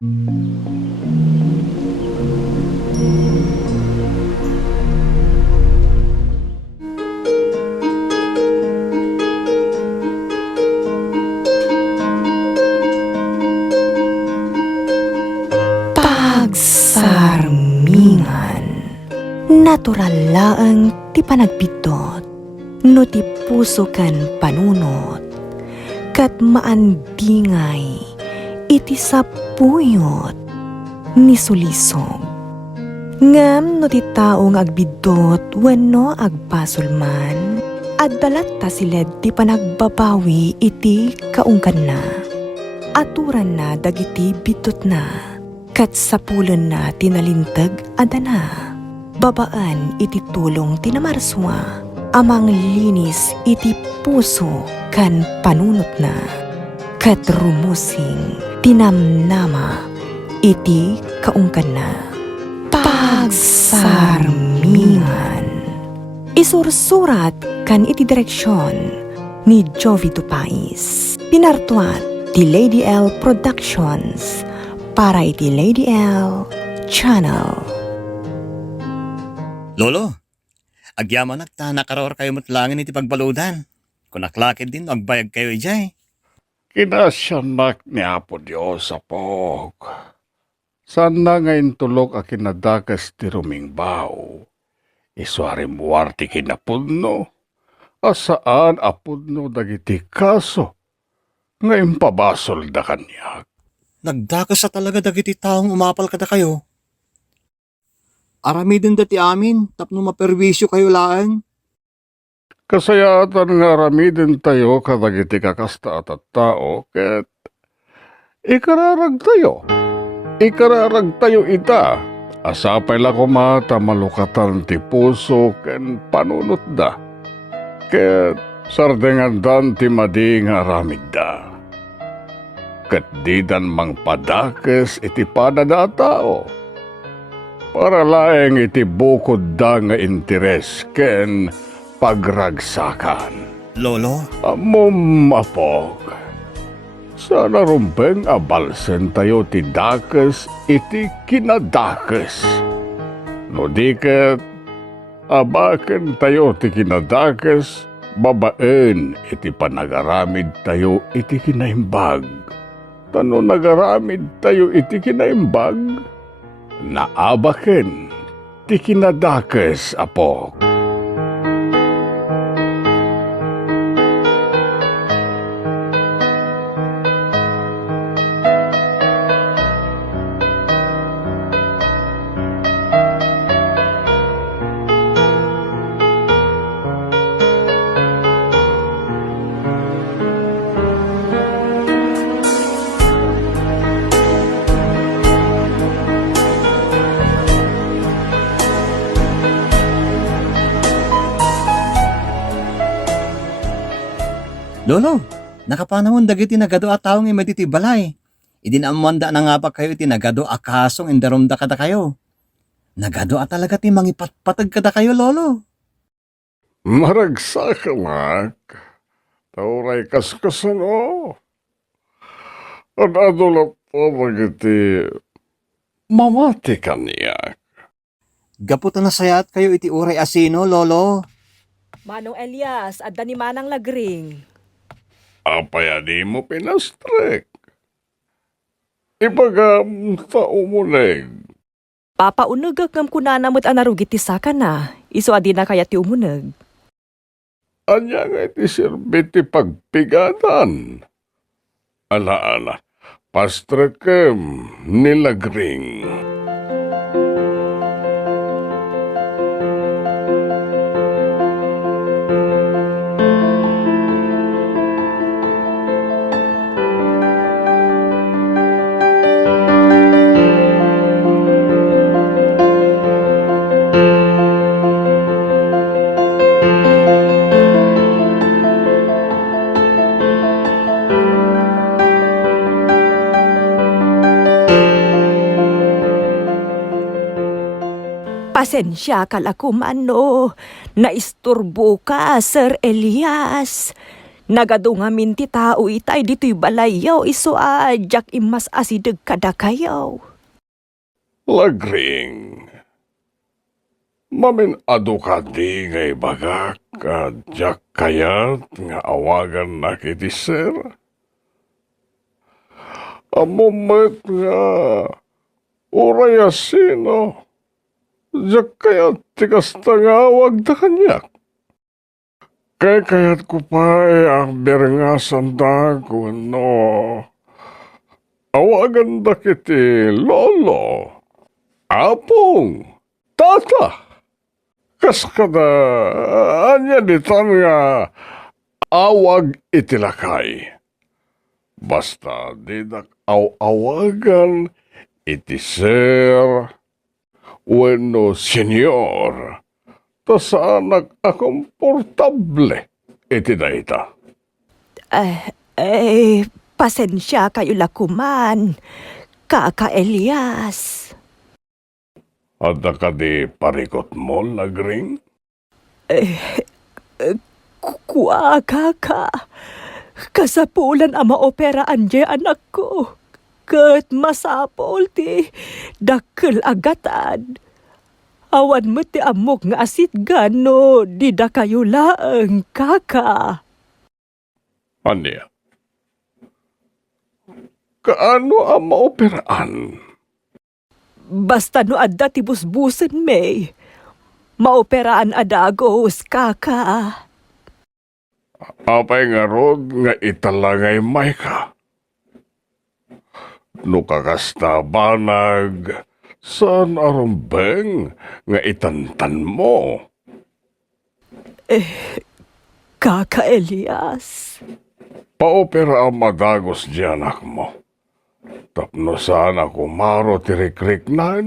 Pagsarmingan. Natural laang ti panagbitot, no ti puso kan panunot, kat maandingay iti sapuyot ni sulisog. Ngam no ti taong agbidot wenno agpasulman, addalat ta siled ti panagbabawi iti kaungkan na. Aturan na dagiti bitot na, kat sapulen na tinalintag adana. Babaan iti tulong tinamarswa, amang linis iti puso kan panunot na. Kat rumusing tinamnama iti kaungkan na. Pagsarmingan. Isursurat kan iti direksyon ni Jovi Tupais. Pinartuat ti Lady Elle Productions para iti Lady Elle Channel. Lolo, agyaman ta nakaror kayo mutlangin iti pagbaludan. Kung naklakid din, agbayag kayo ijay. Kinasyanak ni Apo Diyos, apog. Sana ngayon tulok a kinadakas ti rumingbaw. Isuari muwarti kinapudno. Asaan apudno dagiti kaso. Ngayon pabasol da kanyak. Nagdakas sa talaga dagiti taong umapal kada kayo. Aramidin dati amin, tapno maperwisyo kayo laang. Kasayatan nga ramidin tayo kadagiti kakasta at tao, ket ikararag tayo. Ikararag tayo ita. Asapay la kumata malukatan ti puso ken panunot da. Ket sardengan dan ti madi nga ramid da. Ket didan mang padakes iti padada tao. Para laeng iti bukod da nga interes ken pagragsakan. Lolo, Amom apog. Sana rumbeng abalsen tayo ti dakes iti kinadakes. No diket abaken tayo ti kinadakes, babaen iti panagaramid tayo iti kinaimbag. Tano nagaramid tayo iti kinaimbag, naabaken ti kinadakes, apog. Lolo, nakapanamon dagiti nagado at taong imediti balay. Idinamanda na nga pa kayo iti nagado akasong indarumda kada kayo. Nagado at talaga ti mangipatpatag kada kayo, Lolo. Maragsakalak. Tauray kaskasan o. At adulat po magiti mamati kaniyak. Gaputan na sayat kayo iti uray asino, Lolo. Manong Elias, adda ni Manang Lagring. Apaya di mo pinastrek. Ipagam taumuneg. Papaunag agam kunanamot anarugit ti saka na. Iso adi na kaya ti umunag. Anya nga iti sirbiti pagpigatan. Ala-ala, pastrekem nilagring. Pasensya ka lakum ano, naisturbo ka, Sir Elias. Nagado nga minti tao itay dito'y balayaw iso jak imas asideg kada kayaw. Lagring. Mamin adu ka di ngay bagak jak kayat nga awagan na kiti sir. Amumet nga uraya sino. Jak kayat tikas nga awag da kanyak. Kaya kaya't ko pa ang berngasan da no. Awagan da kiti lolo. Apong. Tata. Kas kada anya ditan nga awag itilakay. Basta didak awagan iti sir weno senyor. Ta saan komportable iti dayta. Pasensya kayo lakuman. Kaka Elias. Ada ka di parikot mo, Lagring? Kuwa kaka. Kasapulan ang maoperaan di anak ko. Kat masapol ti dakkel agatan. Awan mo ti amok nga asit gano di da kayo laeng kaka. Anya? Kaano ang maoperaan? Basta no adda ti busbusen may. Maoperaan adagos kaka. Apay nga rod nga italangay may ka. No kakasta banag, saan arumbeng nga itantan mo? Kaka Elias. Paopera ang madagos di anak mo. Tapno saan ako maro tirik-rik na.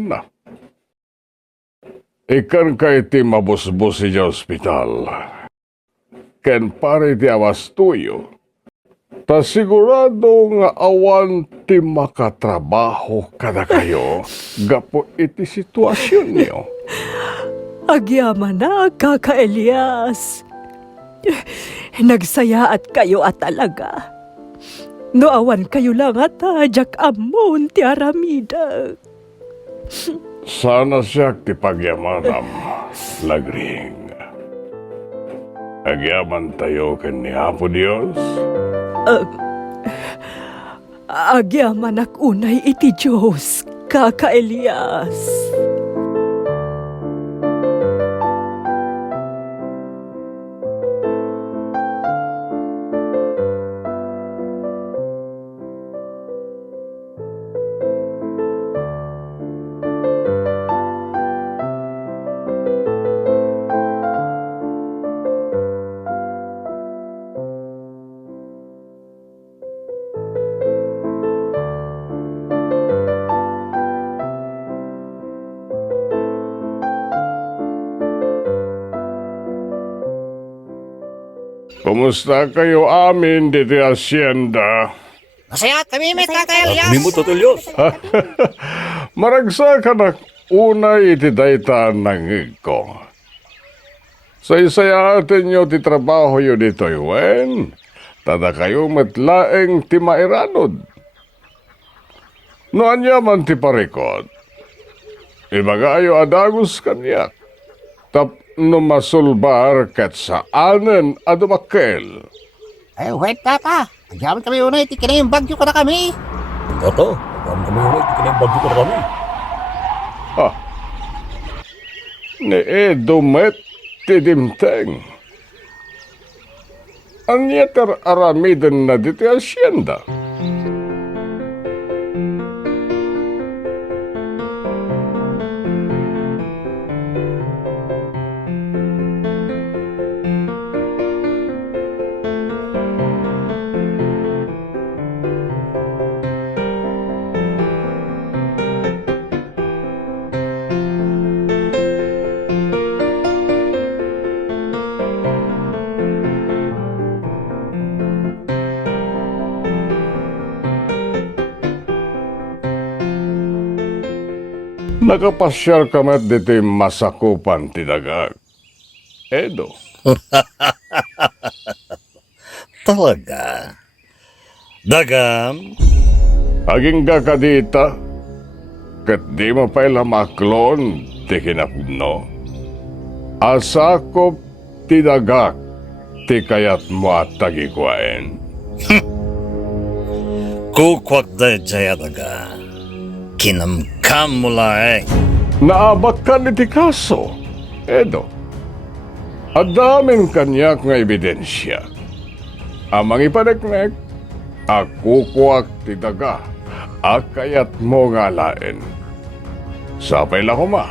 Ikan ka iti mabusbus di ospital. Ken pare ti awas tuyo. Ta sigurado nga awan ti makatrabaho kada kayo gapo iti sitwasyon niyo. Agyaman na, Kaka Elias. Nagsayaat kayo at talaga. No awan kayo lang at jak amon ti aramida. Sana siya ti pagyamanam, Lagring. Agyaman tayo ken ni Apo Dios. Agyaman ak unay iti Diyos, Kaka Elias. Kumusta kayo amin diti asyenda? Masaya kami may Tatay Elias. Kami mo, Tatay Elias. Maragsa ka na unay iti dayta nangig ko. Say-saya atin nyo ti trabaho yun dito yun. Tada kayo matlaeng ti mairanod. No anya man ti parikot. Ibaga ayo adagos kanyak. Tap no masulbar kat saanen adumakkel. Ay, wait tata. Agyaman kami unay, ti kinay yung bagyo ka na kami. Tata, kami ulit, ikinang bagyo ko na kami. Ni dumet ti dimteng. Anya ter aramiden na diti asyenda. Nakapasyal kamat diti masakupan ti dagag. Edo. Talaga? Dagam? Aging kakadita, kat di mo pa ilamaklon, ti kinapno. Asakop ti dagak, ti kayat mo at tagikwain. Kukwak da jaya daga. Kinamkam mo laeng. Naabat ka ni ti kaso, Edo. Adamin kanyak nga ebidensya. Amang ipaneknek, ako kuwak ti daga, akayat mo nga lain. Sapay la ko ma,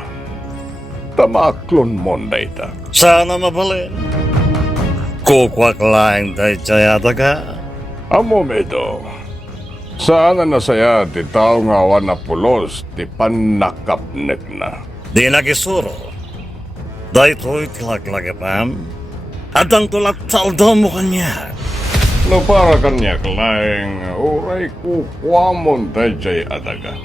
tamaklon mo dayta. Sana mabalin. Kukwak laeng da jaya daga. Amo Edo, saan na nasaya ti tao nga awan na pulos ti panakapnek na. Di nagisuro. Daytoy tilaglagapam. Adang tulad taldo mo kanya. No para kanyak laeng, uray kukwamon dayjay adaga.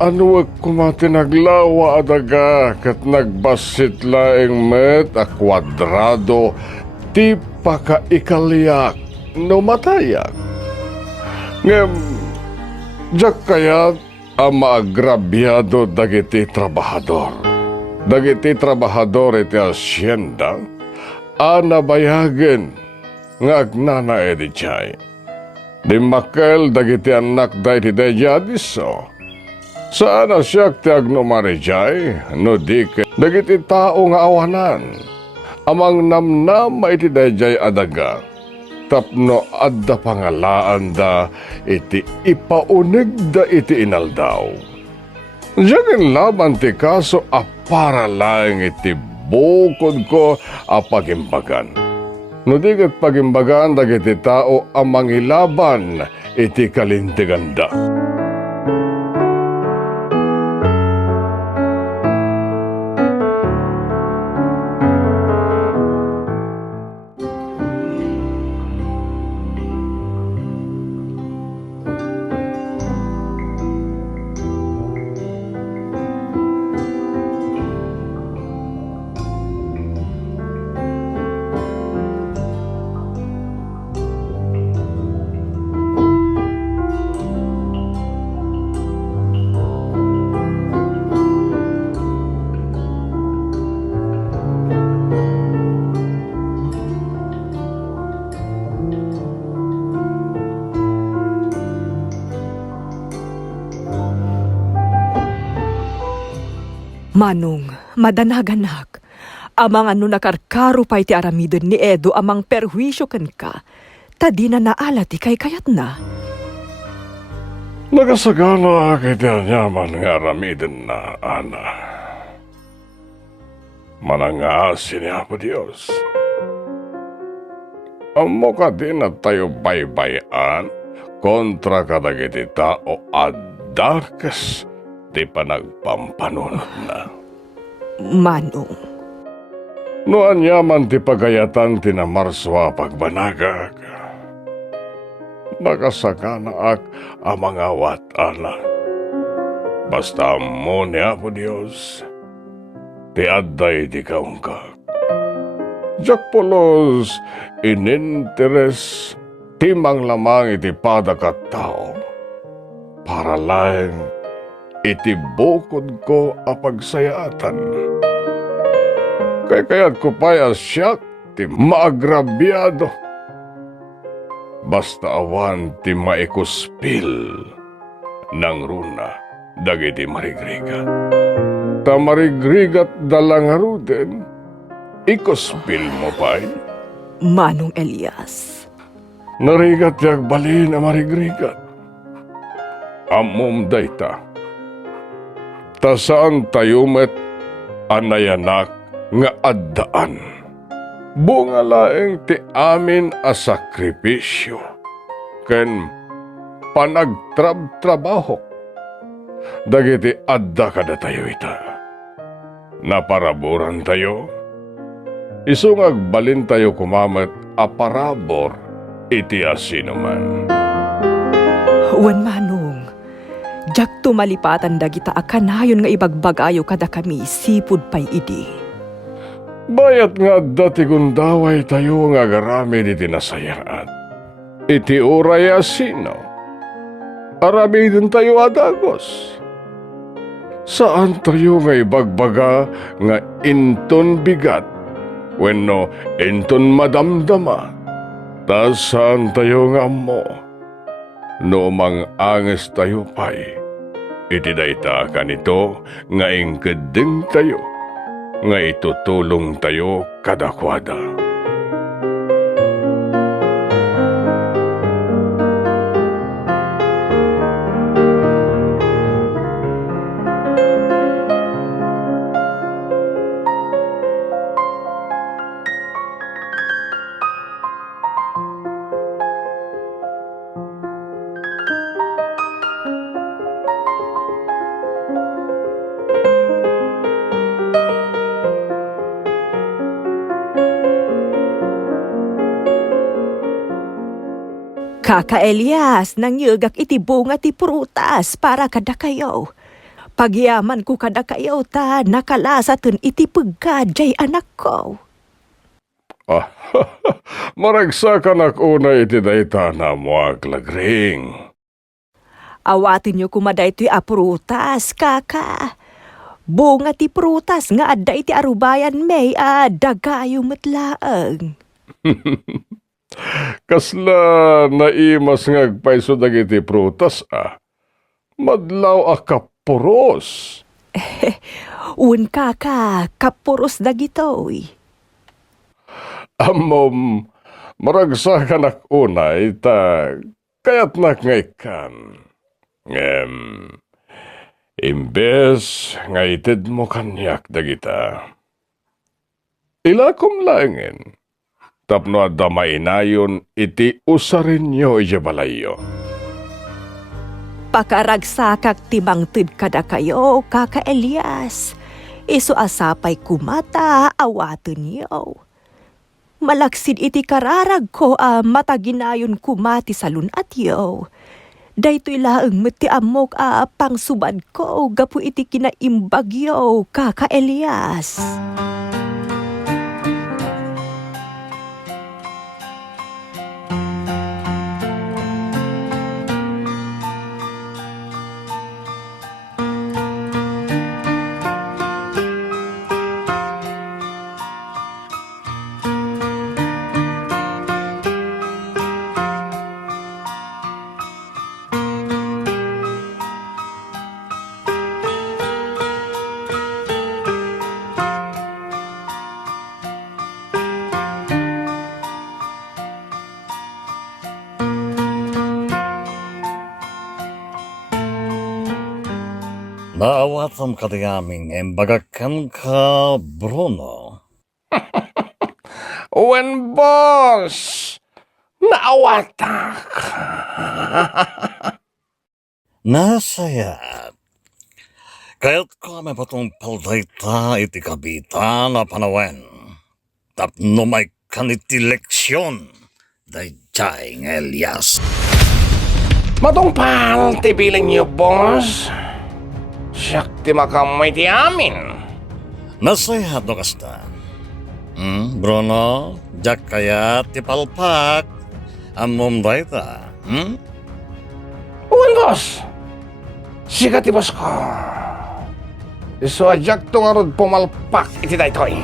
Anuwag kumatinaglawa adaga kat nagbasit laeng met a kwadrado ti pakaikalyak no matayak. Ngem, jak kayat ang maagrabyado dagiti trabahador. Dagiti trabahador iti asyenda, nabayagen nga agnana edi chay. Di makel dagiti anak da iti dayadiso. Saan asyak ti agnomari jay, no di ke dagiti tao nga awanan. Amang namnam iti dayjay adaga. Tapno adda pangalaan da iti ipaunig da iti inaldaw. Diyan laban ti kaso para lang iti bukod ko pagimbagan. No di kat pagimbagan dagiti tao ang mangilaban iti kalintiganda. Manong, madanaganak. Amang ano nakarkaro pa iti aramidon ni Edo amang perwisyo ken ka. Tadi na naala ti kay kayat na. Nagasagana kiti anyaman nga aramiden na, Ana. Manangasin niya po Diyos. Amo ka din at tayo baybayan kontra kadagiti tao adakas di pa nagpampanunod na. Manong, No anyaman ti pagayatan tinamarswa pagbanagag. Nakasakana ak amang awat, Ana. Basta mo niya po Diyos, ti adday di kaungkak. Jak polos ininteres timang lamang iti padakat tao, para lang iti bukod ko apagsayaatan. Kaya't ko pa'y asyak ti maagrabyado. Basta awan ti maikuspil ng runa dagiti marigrigat. Ta marigrigat dalangaro din, ikuspil mo pa'y. Manong Elias. Narigat yag balin na marigrigat. Amom dayta. Ta saan tayo met anayanak nga addaan. Bunga laeng ti amin a sakripisyo ken panagtrabaho. Dagiti adda kada tayo ita. Naparaburan tayo. Isungag balin tayo kumamet a parabor iti asinuman. Wan manong, jak tumalipatan dagita akanayon nga ibagbagayo kada kami sipud pay idi. Bayat nga dati gundaway tayo nga garami di tinasayaan. Iti uray asino. Arami din tayo adagos. Saan tayo nga ibagbaga nga inton bigat? Wenno inton madamdama? Ta saan tayo nga mo? No mang anges tayo pay. Iti dayta kanito nga ingkedeng tayo. Nga itutulong tayo kadakwada. Kaka Elias, nangyugak iti bunga ti prutas para kada kayo. Pagyaman ko kada kayo ta nakalasaton iti pagkajay anak ko. Ah, maragsakan una iti dayta na mo aglagring. Awatin niyo kumaday ti aprutas, kaka. Bunga ti prutas nga adda iti arubayan may dagayo matlaang. Kasla naimas nga agpaiso dagiti prutas Madlaw kapuros. Un kaka, kapuros dagitoy. Amom, maragsakan una ita kayat nakngaykan. Imbes nga itid mo kanyak dagita. Ilakom langin. Tapno adda mainayon iti usarin nyo ijabalayo. Pakaragsakak timangtid kada kayo, kaka Elias. Isu asapay kumata, awaton niyo. Malaksid iti kararag ko mataginayon kumati sa lunat yo. Daytoy laeng meti amok pang subad ko, gapu iti kinaimbagyo, kaka Elias. Naawatam ka di aming embagakan ka, Bruno. When boss, naawatak. Nasayat. Kaya't kami patong paldayta iti kabita na panawen. Tapno may kaniti leksyon. Dayjay ng Elias. Matungpal, tibiling niyo, boss. Siyak ti makamay ti amin. Nasayat no kasta. Bruno, jak kaya ti palpak. Amom dayta. Uwan, boss. Siga ti boss ko. Iso ajak to nga rod pumalpak iti daytoy.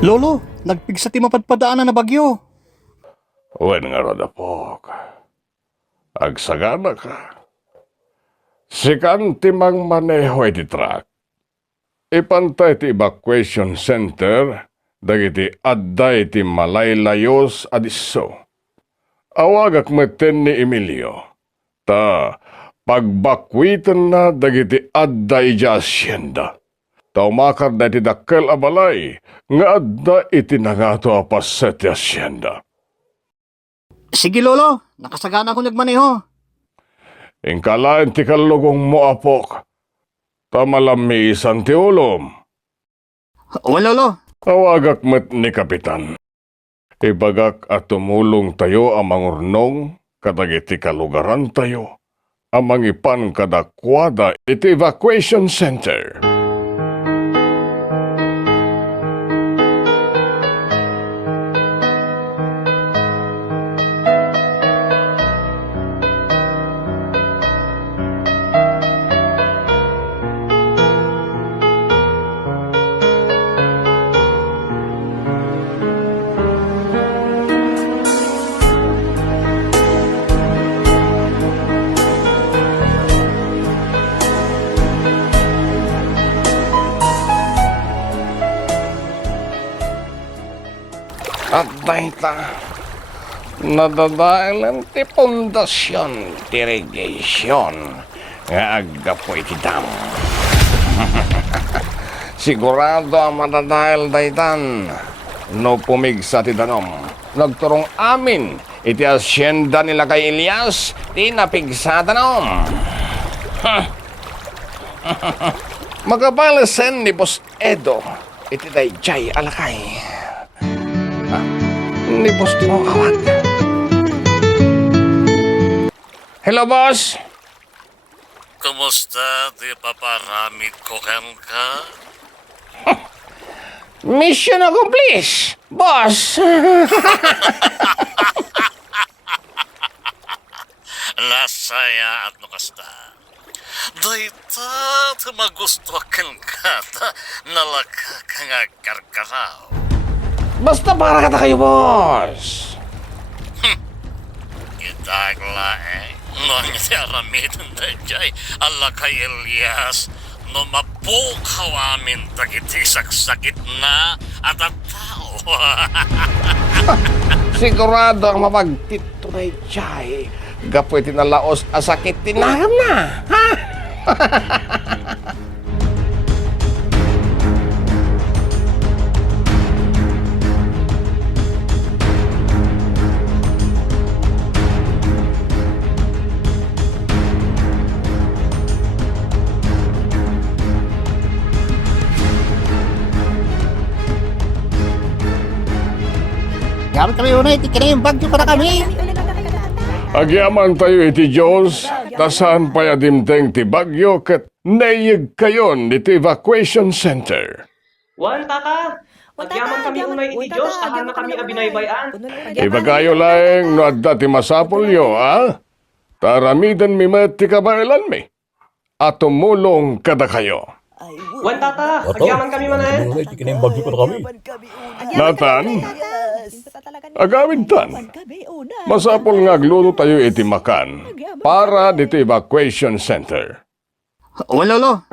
Lolo, nagpigsa ti mapadpadaanan na bagyo. Wen nga rodapok. Agsagana ka. Sikan ti mang maneho iti truck. Ipantay ti evacuation center dagiti adday ti malaylayos adiso. Awagak meten ni Emilio. Ta pagbakwitan na dagiti adday iti asyenda. Taumakar na tidakkel abalay, nga adda itinangato apas sa ti asyenda. Sige, Lolo. Nakasagana ko nagmaneho. Ingkalain ti kalugong mo apok. Tamalamisan ti ulom. O, Lolo. Awagak met ni Kapitan. Ibagak at tumulong tayo amang urnong, kadagiti kalugaran tayo. Amang ipan kadakwada iti evacuation center. At dahita, nadadailan ti pundasyon, ti irrigation, nga aga po iti dam. Sigurado ang madadail daytan, no pumigsa ti danom. Nagturong amin, iti asyenda nila kay Elias, ti napigsa danom. Magabalasen ni Boss Edo, iti dayjay alakay. Ni Boss di mo kawag. Hello, Boss. Kumusta di paparamid ko ka? Mission accomplished, Boss. Lasaya at nukasta. Dayta magusto kang kata nalaka kang karkaraw. Basta para kata kayo, Boss. Itagla no ang aramidin na jay ala kay Elias no mapukaw amin takiti saksakit na at ang tao. Sigurado ang mapagtito na ijay. Gapoy tinalaos asakit tinaham na. Ha? Gamit kami unay, tikina yung bagyo para kami. Agyaman tayo iti Diyos, tasan payadimteng ti bagyo ket nayig kayon iti evacuation center. Wan, taka! Magyaman kami unay iti Diyos, ahan na kami abinaybayan. Ibagayo laeng no adda ti masapulyo, ha? Taramidan mi met ti kabailan mi. At tumulong kada kayo. Wan, taka! Magyaman kami manahe. Natan, agawid tan. Masapol nga agluto tayo iti makan para dito evacuation center. O, Lolo.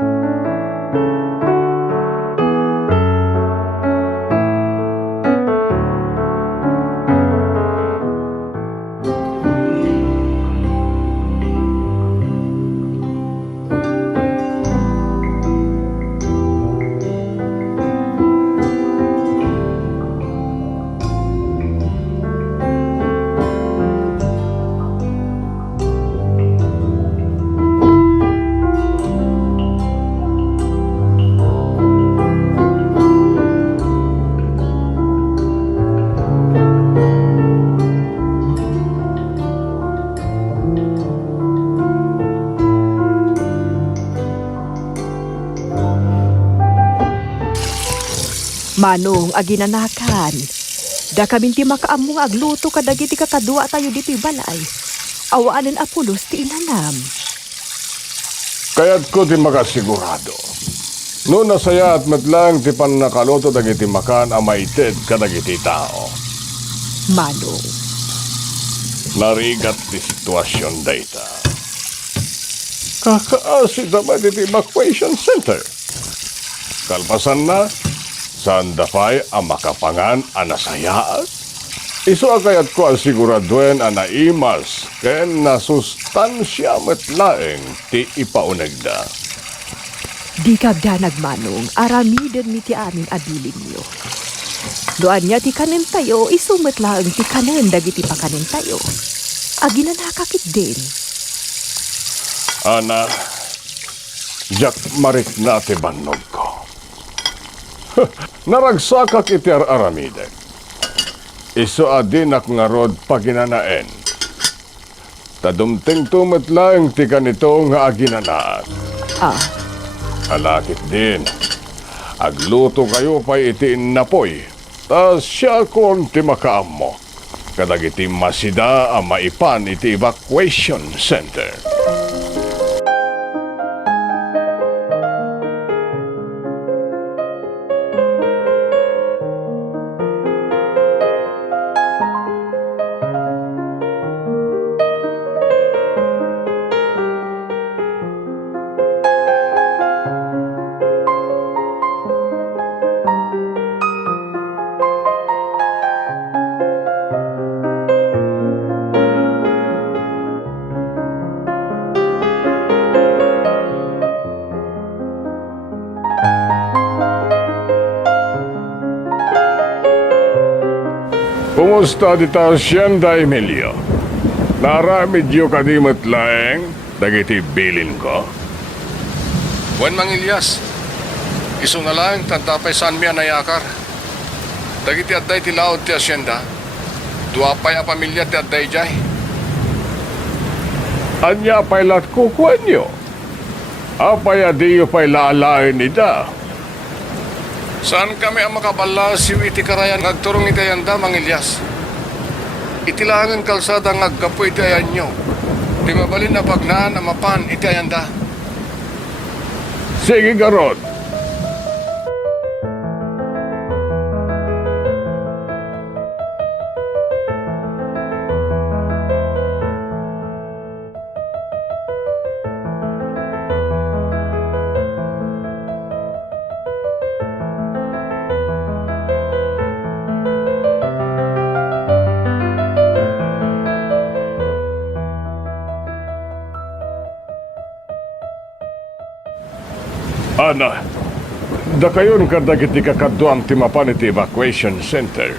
Manong aginanakan. Da kami ti makaamong agluto kadagiti kakadua tayo dito balay. Awaanin apulos ti inanam. Kaya't ko ti makasigurado. No nasaya at metlang ti pan nakaluto dagiti makan a maited kadagiti tao. Manong, Narigat ti sitwasyon dayta. Kakaasi naman iti evacuation center. Kalpasan na, saan dapay ang makapangan anasayaat? Iso agayat ko ang siguraduen ang naimas ken nasustansya metlaeng ti ipaunegda. Di kagda nagmanong, aramiden mi ti amin abilin niyo. Doan niya ti kanen tayo, isumet lang ti kanen dagiti pakanen tayo. Agina nakakit din. Ana, jak marik na ti bannog ko. Naragsakak iti aramide. Iso adinak nga rod paginanaen. Tadumting tumet lang ti kanito nga aginanaan. Ah, Alakit din. Agluto kayo pa iti napoy. Tas siya kon ti makaam mo. Kadagiti masida ang maipan iti evacuation center. Kumusta dita Hacienda Emilio? Naramidyo kadimot laeng dagiti bilin ko. Buwan Mang Ilyas, iso na lang tantapay saan miya nayakar. Dagiti adday ti laod ti asyenda, duapay a pamilya ti adday jay. Anya pa'y lat kukwanyo. Apay adiyo pa'y laalain nida. Saan kami ang makabala si iti karayan ngagturong iti ayanda, Mang Ilyas? Itilangan kalsada ngagkapo iti ayanyo. Di mabalin na bagnaan na mapan iti ayanda. Sige garod. Ana, da kayon kadagiti kakadwam ti mapan iti evacuation center.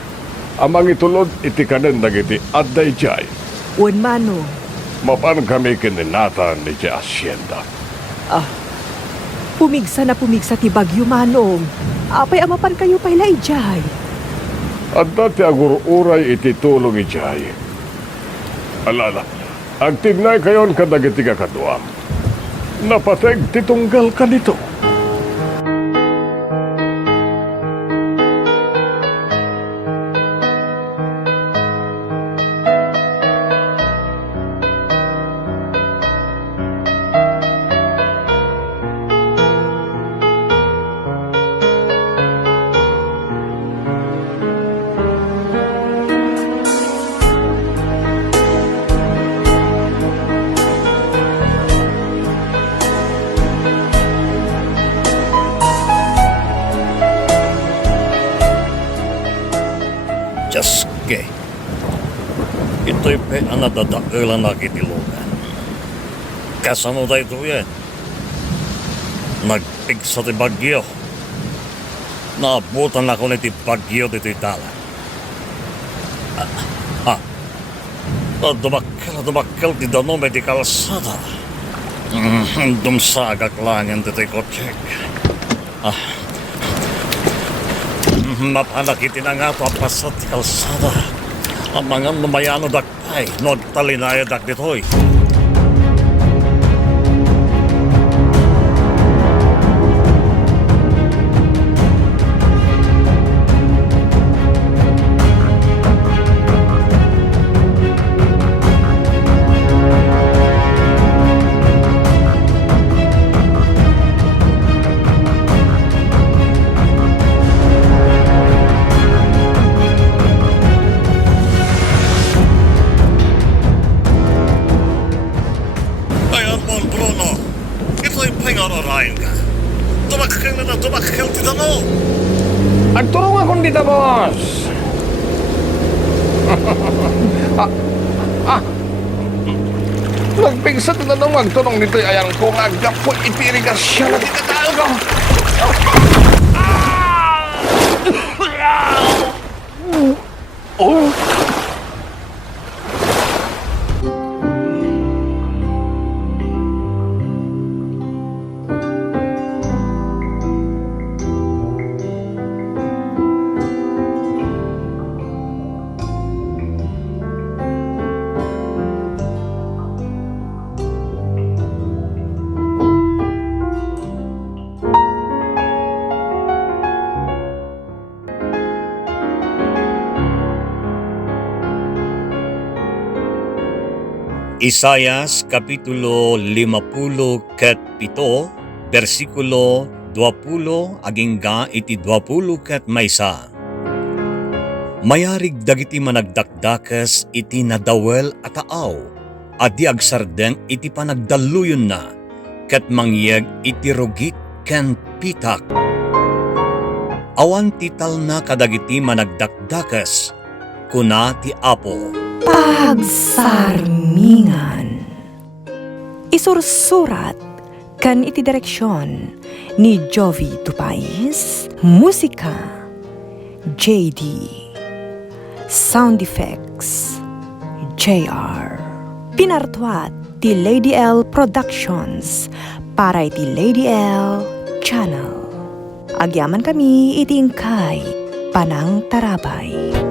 Amang itulod iti kanen dagiti adday jay. wen manong. Mapan kami kininatan ni ti asyenda. Pumigsa na pumigsa ti bagyo manong. Apay amapan kayo pa'y laijay. At dati agururay iti tulong ijay. Alala, agtignay kayon kadagiti kakadwam. Napateg titunggal ka nito. Jaske. Ito'y pe anadadakila na kitilugan. Kasano tayo ito yan? Nagpigsa ti bagyo. Naabutan ako ni ti bagyo dito'y talan. Dumakkel ti danome ti kalsada. Dumsagak lang yan dito'y kotsek. Mapanakiti na nga ito ang pasat ti kalsada. Ang mga mamayano dakpay, nagtalinaya dak dito'y. Tumakkel ti dano. Agturong akong dito, boss. Nagpigsa na nung magtunong nito'y ayang kung agapo itirigas siya na tinatao ko. Oh! Isayas Kapitulo 57, versikulo 20 agingga iti 20 ket maysa. Mayarig dagiti managdakdakas iti nadawel a taaw, adi agsardeng iti panagdaluyon na, ket mangyeg iti rugit ken pitak. Awan tital na kadagiti managdakdakas, kuna ti Apo. Pagsarmingan. Isursurat kan iti direksyon ni Jovi Tupais, musika JD, sound effects JR. Pinartuat ti Lady Elle Productions para iti Lady Elle Channel. Agyaman kami iti ingkay Panang Tarabay.